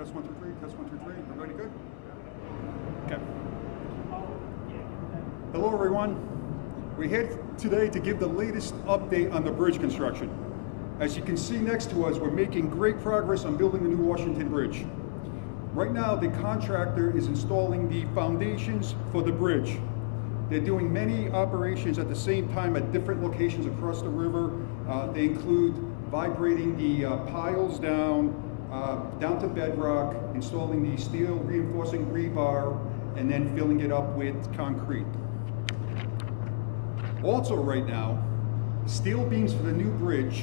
Test 1, 2, 3. Test 1, 2, 3. Everybody good? Okay. Hello, everyone. We're here today to give the latest update on the bridge construction. As you can see next to us, we're making great progress on building the new Washington Bridge. Right now, the contractor is installing the foundations for the bridge. They're doing many operations at the same time at different locations across the river. They include vibrating the piles down to bedrock, installing the steel reinforcing rebar, and then filling it up with concrete. Also right now, steel beams for the new bridge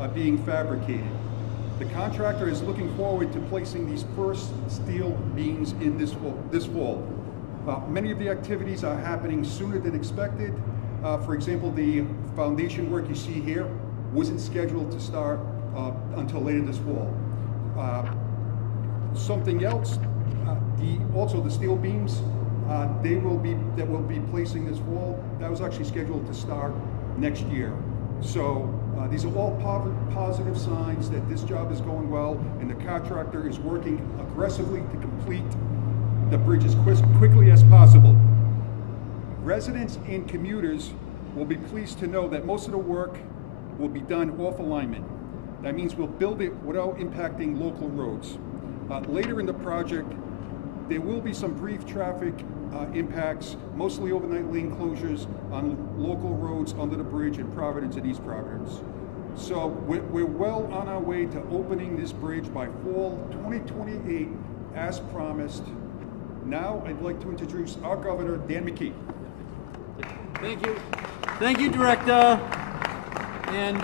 are being fabricated. The contractor is looking forward to placing these first steel beams in this fall. Many of the activities are happening sooner than expected. For example, the foundation work you see here wasn't scheduled to start until later this fall. Something else, also the steel beams that we'll be placing this fall, that was actually scheduled to start next year. So these are all positive signs that this job is going well, and the contractor is working aggressively to complete the bridge as quickly as possible. Residents and commuters will be pleased to know that most of the work will be done off alignment. That means we'll build it without impacting local roads. Later in the project, there will be some brief traffic impacts, mostly overnight lane closures on local roads under the bridge in Providence and East Providence. So we're well on our way to opening this bridge by fall 2028 as promised. Now I'd like to introduce our Governor, Dan McKee. Thank you. Thank you, Director. And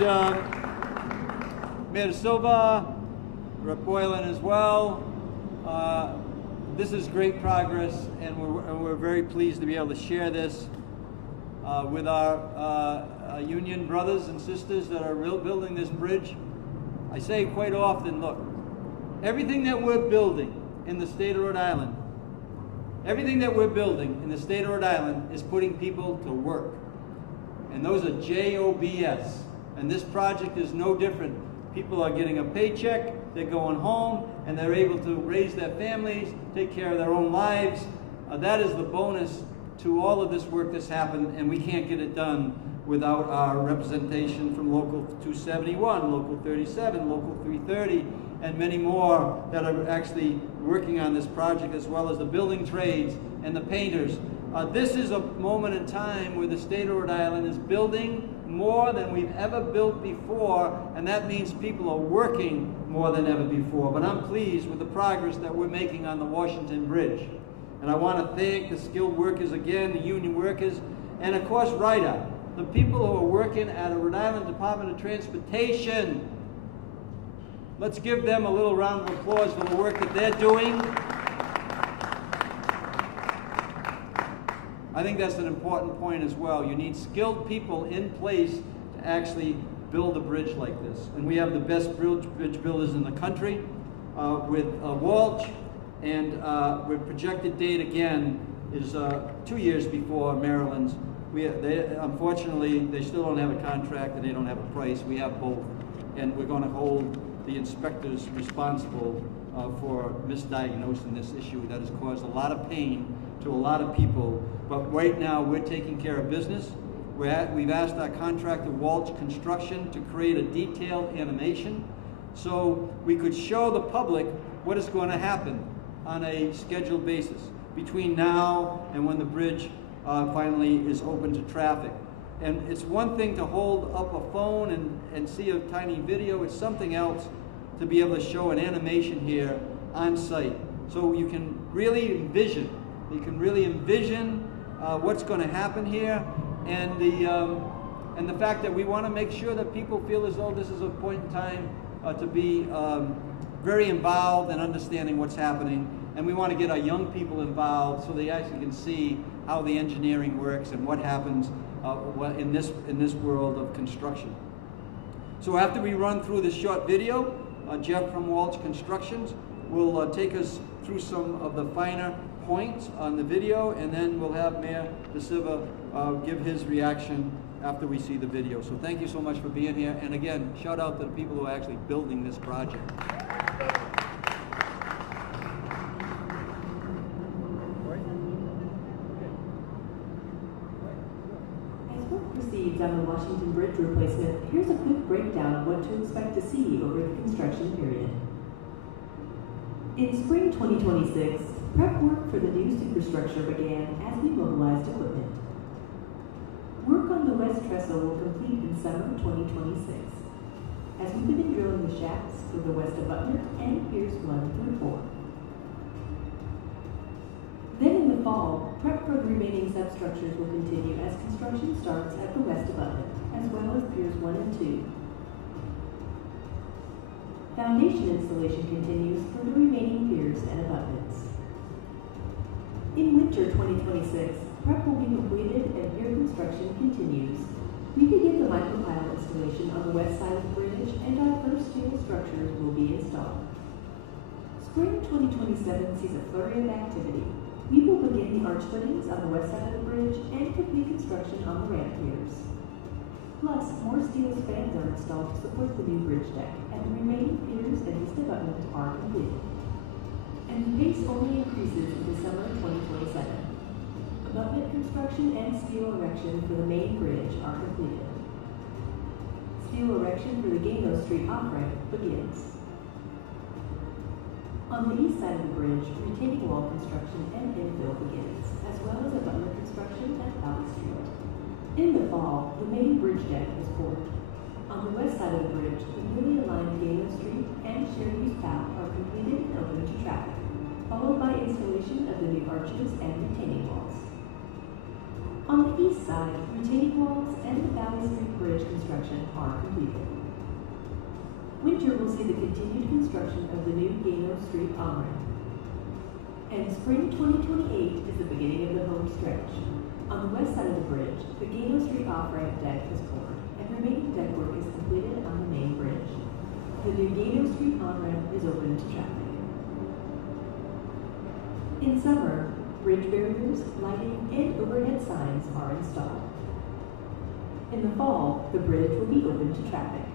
Mayor De Silva, Rep. Boylan as well. This is great progress, and we're very pleased to be able to share this with our union brothers and sisters that are building this bridge. I say quite often, look, everything that we're building in the state of Rhode Island, everything that we're building in the state of Rhode Island is putting people to work. And those are J-O-B-S. And this project is no different. People are getting a paycheck, they're going home, and they're able to raise their families, take care of their own lives. That is the bonus to all of this work that's happened, and we can't get it done without our representation from Local 271, Local 37, Local 330, and many more that are actually working on this project, as well as the building trades and the painters. This is a moment in time where the state of Rhode Island is building more than we've ever built before, and that means people are working more than ever before. But I'm pleased with the progress that we're making on the Washington Bridge. And I want to thank the skilled workers again, the union workers, and of course RIDA, the people who are working at the Rhode Island Department of Transportation. Let's give them a little round of applause for the work that they're doing. I think that's an important point as well. You need skilled people in place to actually build a bridge like this. And we have the best bridge builders in the country with Walsh, and our projected date again is 2 years before Maryland's. Unfortunately, they still don't have a contract and they don't have a price. We have both, and we're going to hold the inspectors responsible for misdiagnosing this issue that has caused a lot of pain to a lot of people. But right now, we're taking care of business. We've asked our contractor, Walsh Construction, to create a detailed animation so we could show the public what is going to happen on a scheduled basis between now and when the bridge finally is open to traffic. And it's one thing to hold up a phone and see a tiny video. It's something else to be able to show an animation here on site. So you can really envision what's going to happen here, and the fact that we want to make sure that people feel as though this is a point in time to be very involved and understanding what's happening. And we want to get our young people involved so they actually can see how the engineering works and what happens in this world of construction. So after we run through this short video, Jeff from Walsh Constructions will take us through some of the finer points on the video, and then we'll have Mayor De Silva give his reaction after we see the video. So thank you so much for being here, and again, shout out to the people who are actually building this project. Washington Bridge replacement, here's a quick breakdown of what to expect to see over the construction period. In spring 2026, prep work for the new superstructure began as we mobilized equipment. Work on the west trestle will complete in summer 2026, as we begin drilling the shafts for the west abutment and piers 1 through 4. Then in the fall, prep for the remaining substructures will continue as construction starts at the west abutment, as well as piers 1 and 2. Foundation installation continues for the remaining piers and abutments. In winter 2026, prep will be completed and pier construction continues. We begin the micropile installation on the west side of the bridge, and our first steel structures will be installed. Spring 2027 sees a flurry of activity. We will begin the arch footings on the west side of the bridge and complete construction on the ramp piers. Plus, more steel spans are installed to support the new bridge deck, and the remaining piers and east abutment are completed. And the pace only increases into summer 2027. Abutment construction and steel erection for the main bridge are completed. Steel erection for the Gano Street off-ramp begins. On the east side of the bridge, retaining wall construction and infill begins, as well as abutment construction at Valley Street. In the fall, the main bridge deck is poured. On the west side of the bridge, the newly aligned Gano Street and shared use path are completed and open to traffic, followed by installation of the new arches and retaining walls. On the east side, retaining walls and the Valley Street Bridge construction are completed. Winter will see the continued construction of the new Gano Street on-ramp. And spring 2028 is the beginning of the home stretch. On the west side of the bridge, the Gano Street off-ramp deck is poured, and remaining deck work is completed on the main bridge. The new Gano Street on-ramp is open to traffic. In summer, bridge barriers, lighting, and overhead signs are installed. In the fall, the bridge will be open to traffic.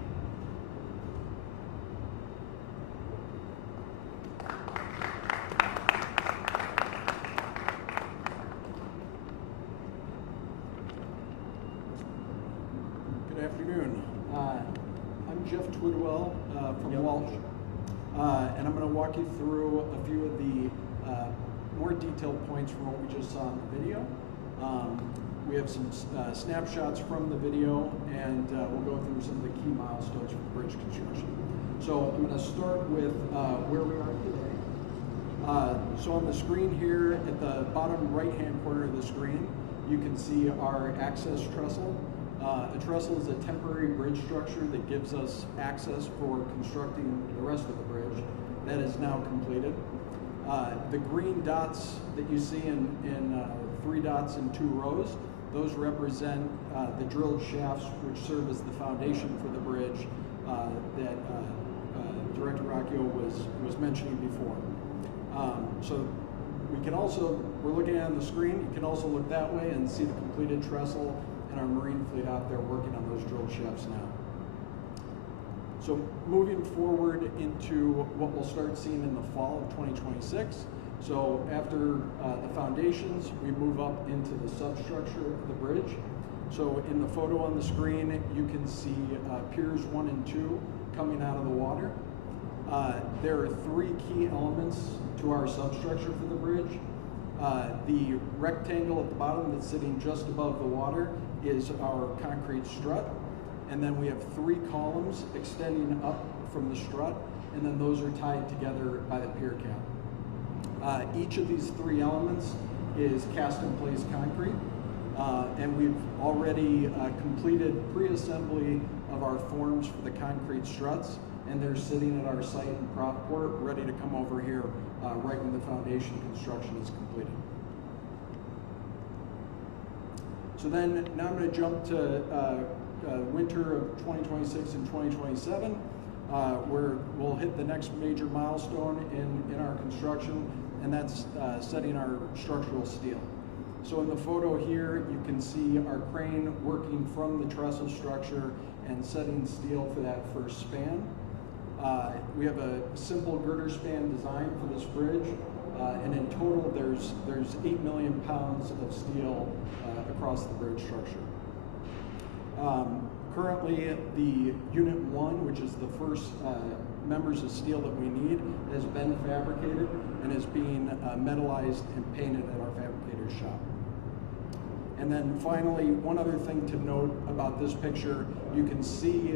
Good afternoon. I'm Jeff Twidwell from Walsh, and I'm going to walk you through a few of the more detailed points from what we just saw in the video. We have some snapshots from the video, and we'll go through some of the key milestones for bridge construction. So I'm going to start with where we are today. So on the screen here, at the bottom right-hand corner of the screen, you can see our access trestle. A trestle is a temporary bridge structure that gives us access for constructing the rest of the bridge. That is now completed. The green dots that you see in 3 dots in 2 rows, those represent the drilled shafts which serve as the foundation for the bridge that Director Rocchio was mentioning before. So we can also, we're looking at it on the screen, you can also look that way and see the completed trestle and our marine fleet out there working on those drilled shafts now. So moving forward into what we'll start seeing in the fall of 2026. So after the foundations, we move up into the substructure of the bridge. So in the photo on the screen, you can see piers 1 and 2 coming out of the water. There are 3 key elements to our substructure for the bridge. The rectangle at the bottom that's sitting just above the water is our concrete strut. And then we have 3 columns extending up from the strut, and then those are tied together by the pier cap. Each of these 3 elements is cast in place concrete, and we've already completed pre-assembly of our forms for the concrete struts, and they're sitting at our site in Proport, ready to come over here right when the foundation construction is completed. So then, now I'm going to jump to winter of 2026 and 2027, where we'll hit the next major milestone in our construction, and that's setting our structural steel. So in the photo here, you can see our crane working from the trestle structure and setting steel for that first span. We have a simple girder span design for this bridge, and in total there's 8 million pounds of steel across the bridge structure. Currently, the Unit 1, which is the first members of steel that we need, has been fabricated and is being metallized and painted at our fabricator's shop. And then finally, one other thing to note about this picture, you can see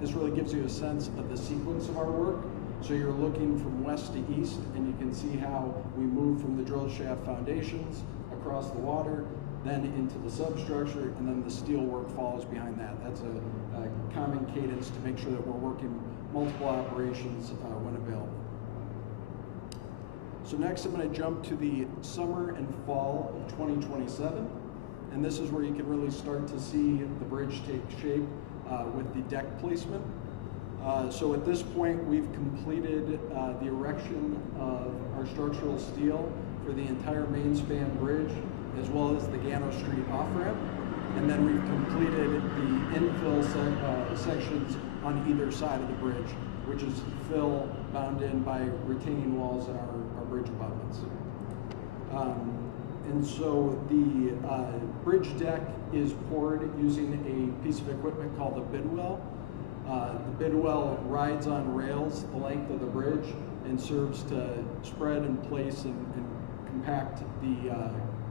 this really gives you a sense of the sequence of our work. So you're looking from west to east, and you can see how we move from the drill shaft foundations across the water, then into the substructure, and then the steel work follows behind that. That's a common cadence to make sure that we're working multiple operations when available. So next I'm going to jump to the summer and fall of 2027. And this is where you can really start to see the bridge take shape with the deck placement. So at this point, we've completed the erection of our structural steel for the entire main span bridge, as well as the Gano Street off-ramp. And then we've completed the infill sections on either side of the bridge, which is fill bound in by retaining walls in our bridge abutments. And so the bridge deck is poured using a piece of equipment called a bidwell. The bidwell rides on rails the length of the bridge and serves to spread and place and compact the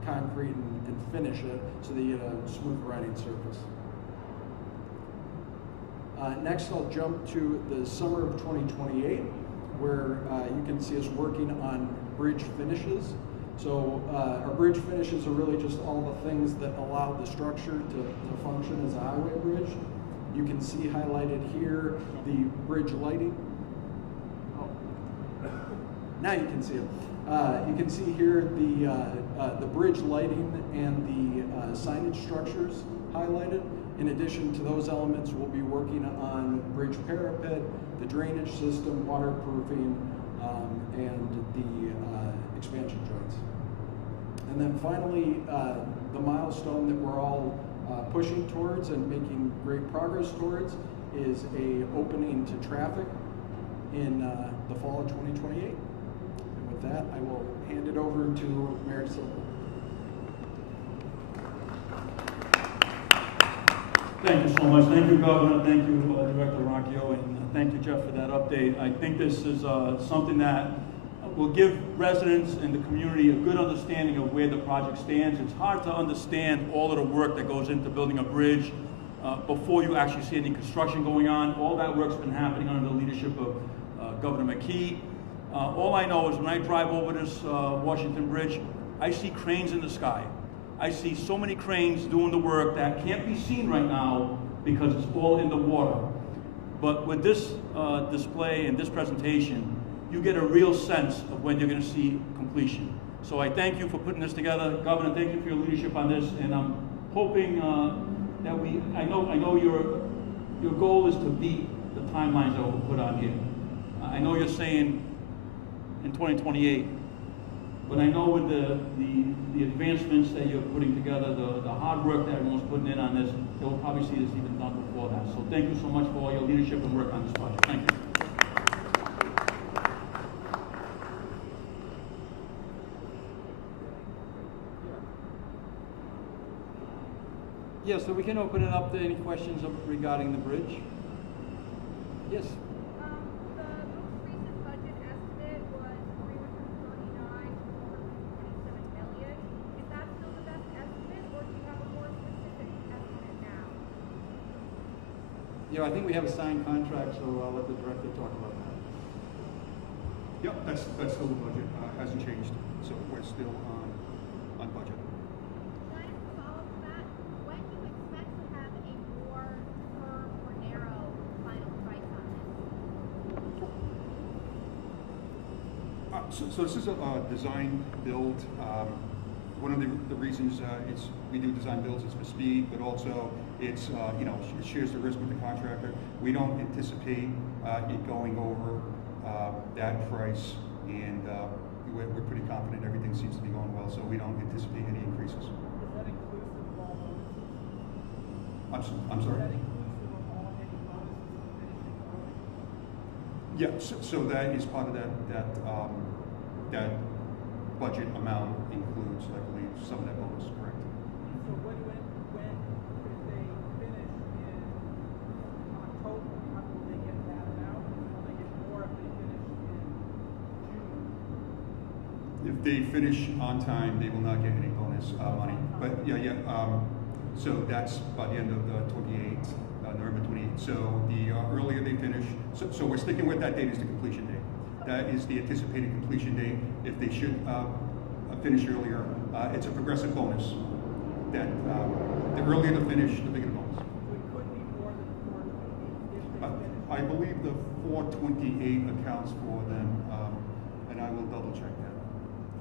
concrete and finish it so that you get a smooth riding surface. Next, I'll jump to the summer of 2028, where you can see us working on bridge finishes. So our bridge finishes are really just all the things that allow the structure to function as a highway bridge. You can see highlighted here the bridge lighting. Oh. Now you can see it. You can see here the bridge lighting and the signage structures highlighted. In addition to those elements, we'll be working on bridge parapet, the drainage system, waterproofing, and the expansion joints. And then finally, the milestone that we're all pushing towards and making great progress towards is a opening to traffic in the fall of 2028. And with that, I will hand it over to Mayor Silva. Thank you so much. Thank you, Governor. Thank you, Director Rocchio, and thank you, Jeff, for that update. I think this is something that will give residents and the community a good understanding of where the project stands. It's hard to understand all of the work that goes into building a bridge before you actually see any construction going on. All that work's been happening under the leadership of Governor McKee. All I know is when I drive over this Washington Bridge, I see cranes in the sky. I see so many cranes doing the work that can't be seen right now because it's all in the water. But with this display and this presentation, you get a real sense of when you're going to see completion. So I thank you for putting this together. Governor, thank you for your leadership on this, and I'm hoping that I know your goal is to beat the timelines that were put on here. I know you're saying in 2028, but I know with the advancements that you're putting together, the hard work that everyone's putting in on this, they'll probably see this even done before that. So thank you so much for all your leadership and work on this project. Thank you. Yeah, so we can open it up to any questions regarding the bridge. Yes. The most recent budget estimate was $339 to $427 million. Is that still the best estimate, or do you have a more specific estimate now? Yeah, I think we have a signed contract, so I'll let the director talk about that. Yep, that's still the budget. Hasn't changed, so we're still on budget. Can I ask a follow-up to that? When do you expect to have a more firm or narrow final price on this? So this is a design build. One of the reasons we do design builds is for speed, but also it shares the risk with the contractor. We don't anticipate it going over that price, and we're pretty confident everything seems to be going well, so we don't anticipate any increases. Is that inclusive of all bonuses? I'm sorry? Is that inclusive of all any bonuses for finishing early? Yeah, so that is part of that budget amount includes, I believe, some of that bonus, correct? So when could they finish they finish on time, they will not get any bonus money. But yeah. So that's by the end of the 28th, November 28th. So the earlier they finish, so we're sticking with that date as the completion date. That is the anticipated completion date. If they should finish earlier, it's a progressive bonus. That the earlier to finish, the bigger the bonus. So it could be more than 428 if they finish. I believe the 428 accounts for them, and I will double check that.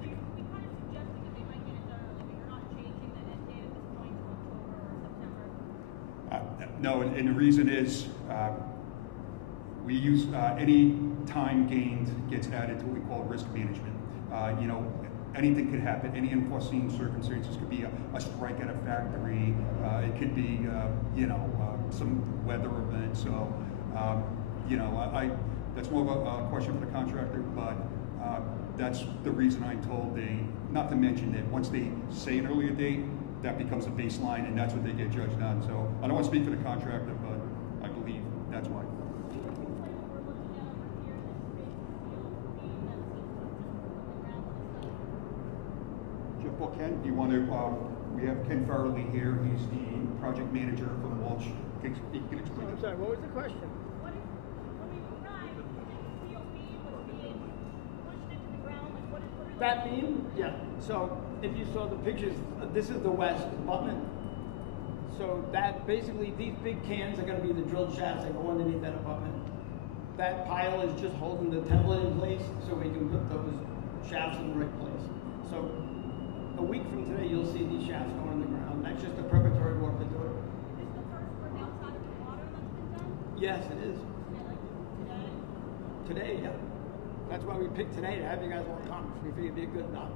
We kind of suggesting that they might get it done early, but you're not changing the end date at this point to October or September. No, and the reason is we use any time gained gets added to what we call risk management. You know, anything could happen. Any unforeseen circumstances could be a strike at a factory. It could be some weather event. So you know, that's more of a question for the contractor, but that's the reason I'm told not to mention that once they say an earlier date, that becomes a baseline, and that's what they get judged on. So I don't want to speak for the contractor, but I believe that's why. Jeff Ken, do you want to? We have Ken Farley here. He's the project manager from Walsh. He can explain. I'm sorry, what was the question? What is, when we drive, the steel beam was being pushed into the ground, like what is That beam? Yeah. So if you saw the pictures, this is the west abutment. So that basically, these big cans are going to be the drilled shafts that go underneath that abutment. That pile is just holding the template in place so we can put those shafts in the right place. So a week from today, you'll see these shafts going in the ground. That's just a preparatory work to do it. Is this the first work outside of the water that's been done? Yes, it is. Like today? Today, yeah. That's why we picked today to have you guys all come. We figured it'd be a good knock.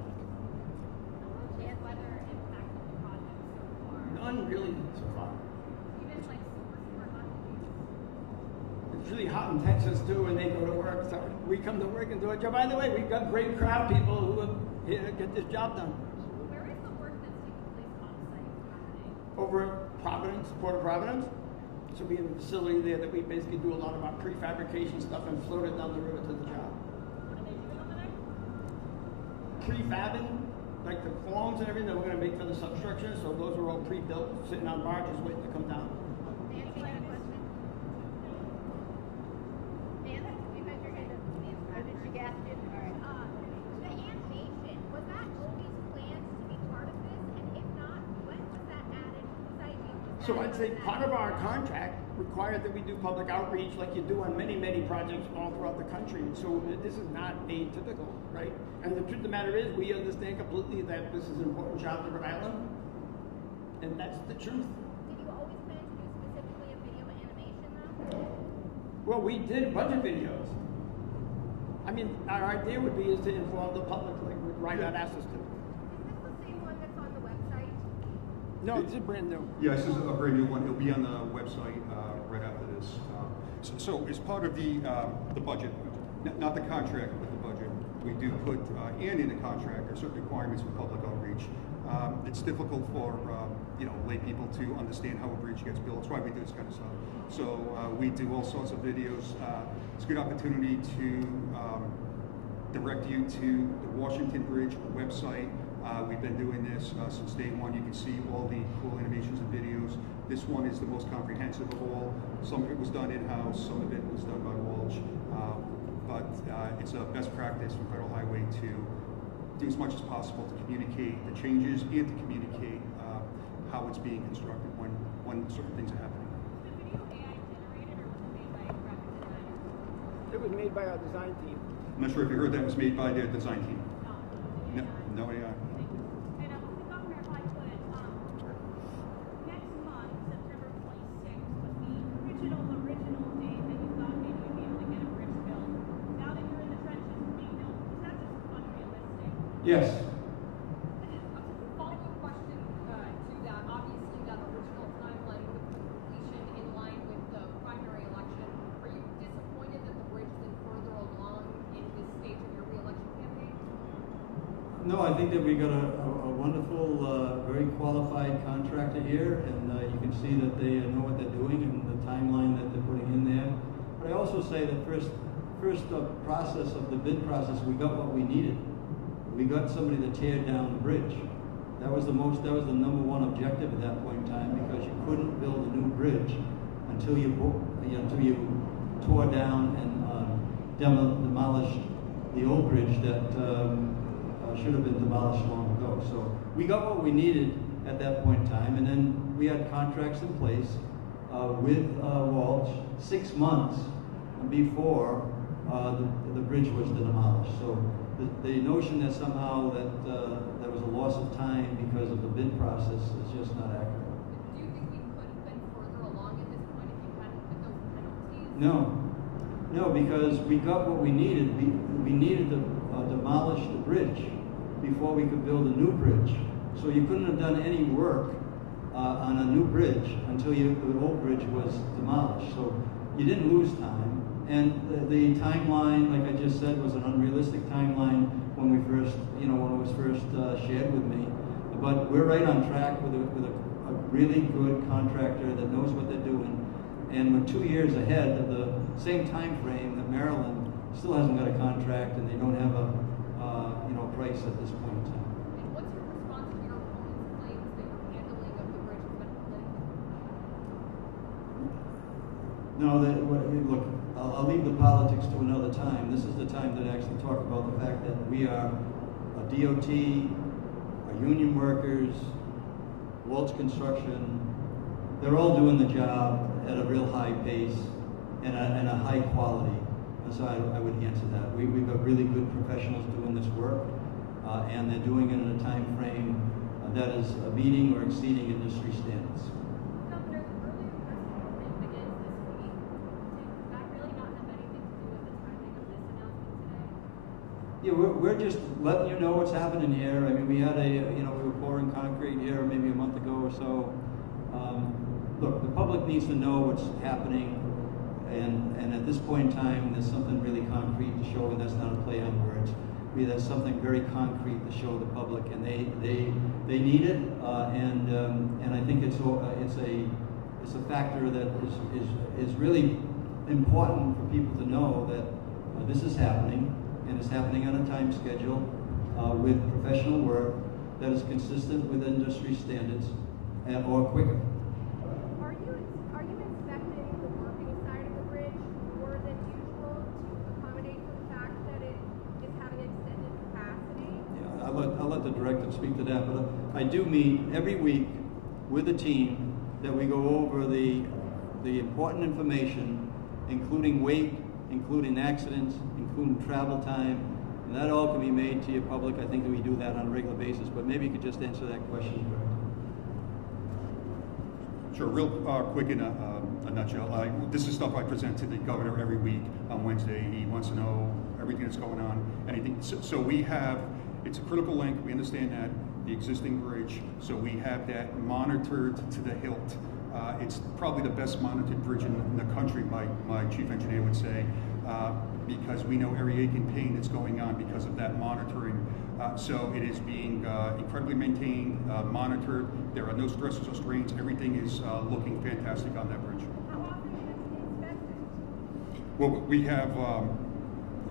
Bad weather impacted the project so far. None really so far. Even like super hot days. It's really hot in Texas too, and they go to work. So we come to work and do a job. By the way, we've got great crowd people who are here to get this job done. Where is the work that's taking place on site happening? Over at Providence, Port of Providence. So we have a facility there that we basically do a lot of our prefabrication stuff and float it down the river to the job. What are they doing over there? Prefabbing, like the forms and everything that we're going to make for the substructure. So those are all pre-built, sitting on barges waiting to come down. Nancy, you had a question? Nancy, you had your hand up. Nancy, she gasped it. All right. The animation, was that always planned to be part of this? And if not, when was that added? Whose idea was that? So I'd say part of our contract required that we do public outreach like you do on many, many projects all throughout the country. So this is not atypical, right? And the truth of the matter is, we understand completely that this is an important job to Rhode Island, and that's the truth. Did you always plan to do specifically a video animation though? Well, we did budget videos. I mean, our idea would be is to inform the public like Rhode Island asked us to. Is this the same one that's on the website? No, this is brand new. Yeah, this is a brand new one. It'll be on the website right after this. So as part of the budget, not the contract, but the budget, we do put, and in the contract, there are certain requirements for public outreach. It's difficult for lay people to understand how a bridge gets built. That's why we do this kind of stuff. So we do all sorts of videos. It's a good opportunity to direct you to the Washington Bridge website. We've been doing this since day one. You can see all the cool animations and videos. This one is the most comprehensive of all. Some of it was done in-house, some of it was done by Walsh. But it's a best practice from Federal Highway to do as much as possible to communicate the changes and to communicate how it's being constructed when certain things are happening. Was the video AI generated or was it made by a graphic designer? It was made by our design team. I'm not sure if you heard that was made by their design team. No AI. And the governor, if I could, next month, September 26th, was the original date that you thought maybe you'd be able to get a bridge built. Now that you're in the trenches being built, is that just unrealistic? Yes. Follow-up question to that. Obviously, that original timeline with completion in line with the primary election. Are you disappointed that the bridge isn't further along in this stage of your re-election campaign? No, I think that we got a wonderful, very qualified contractor here, and you can see that they know what they're doing and the timeline that they're putting in there. But I also say that first process of the bid process, we got what we needed. we got somebody to tear down the bridge. That was the number one objective at that point in time, because you couldn't build a new bridge until you tore down and demolished the old bridge that should have been demolished long ago. So we got what we needed at that point in time, and then we had contracts in place with Walsh 6 months before the bridge was demolished. So the notion that somehow that there was a loss of time because of the bid process is just not accurate. Do you think we could have been further along at this point if you hadn't put those penalties? No, because we got what we needed. We needed to demolish the bridge before we could build a new bridge. So you couldn't have done any work on a new bridge until the old bridge was demolished. So you didn't lose time. And the timeline, like I just said, was an unrealistic timeline when it was first shared with me. But we're right on track with a really good contractor that knows what they're doing. And we're 2 years ahead of the same time frame that Maryland still hasn't got a contract, and they don't have a price at this point in time. And what's your response to your opponent's claims that your handling of the bridge has been political? No, look, I'll leave the politics to another time. This is the time to actually talk about the fact that we are a DOT, our union workers, Waltz Construction, they're all doing the job at a real high pace and a high quality. So I would answer that. We've got really good professionals doing this work, and they're doing it in a time frame that is meeting or exceeding industry standards. Governor, the earlier press begins this week. Does that really not have anything to do with the timing of this announcement today? Yeah, we're just letting you know what's happening here. I mean, we had we were pouring concrete here maybe a month ago or so. Look, the public needs to know what's happening, and at this point in time, there's something really concrete to show, and that's not a play on words. There's something very concrete to show the public, and they need it, and I think it's a factor that is really important for people to know that this is happening, and it's happening on a time schedule with professional work that is consistent with industry standards or quicker. Are you inspecting the working side of the bridge more than usual to accommodate for the fact that it is having extended capacity? Yeah, I'll let the director speak to that, but I do meet every week with a team that we go over the important information, including weight, including accidents, including travel time, and that all can be made to your public. I think that we do that on a regular basis, but maybe you could just answer that question, Director. Sure, real quick in a nutshell. This is stuff I present to the governor every week on Wednesday. He wants to know everything that's going on, anything. So we have, it's a critical link, we understand that, the existing bridge, so we have that monitored to the hilt. It's probably the best monitored bridge in the country, my chief engineer would say, because we know every ache and pain that's going on because of that monitoring. So it is being incredibly maintained, monitored. There are no stresses or strains. Everything is looking fantastic on that bridge. How often do you have to inspect it? Well,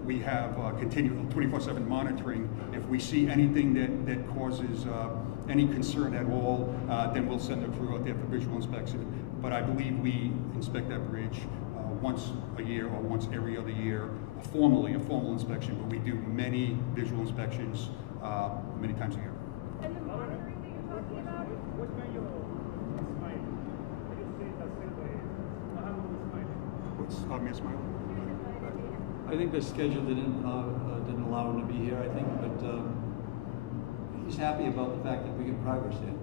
we have continual 24/7 monitoring. If we see anything that causes any concern at all, then we'll send a crew out there for visual inspection. But I believe we inspect that bridge once a year or once every other year, a formal inspection, but we do many visual inspections many times a year. And the monitoring that you're talking about? What's Ms. Smiley? I think the schedule didn't allow him to be here, I think, but he's happy about the fact that we get progress here.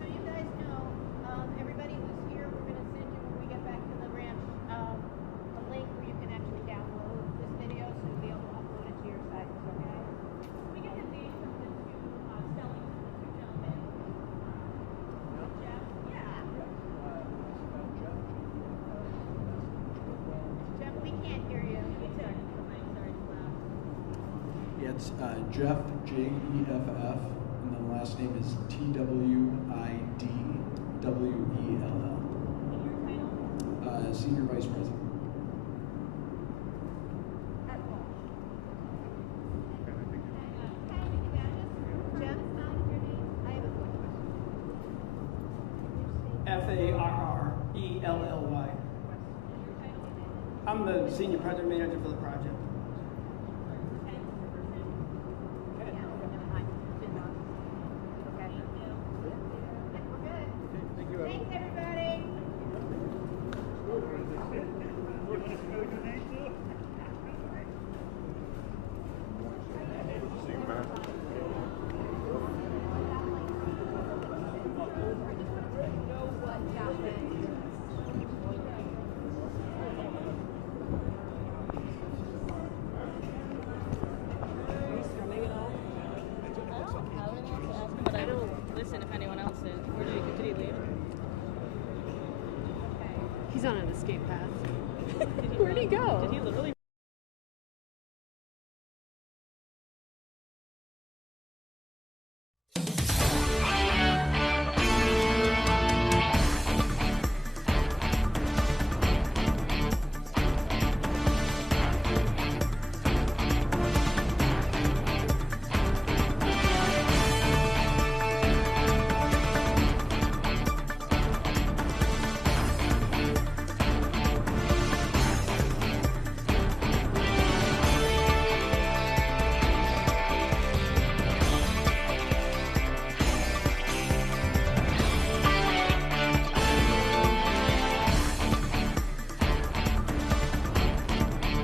So you guys know, everybody who's here, we're going to send you when we get back to the ranch a link where you can actually download this video so you'll be able to upload it to your site. Okay? We get the names of the two spellings of the two gentlemen. Jeff? Yeah. Jeff, we can't hear you. Sorry, it's loud. Yeah, it's Jeff, J-E-F-F, and then the last name is T-W-I-D-W-E-L-L. And your title? Senior Vice President. At Walsh. ELLY. I'm the senior project manager for the project. Thank you, Thanks, everybody. But I don't listen if anyone else is. Where did he leave? He's on an escape path. Did he Where'd he really- go? Did he literally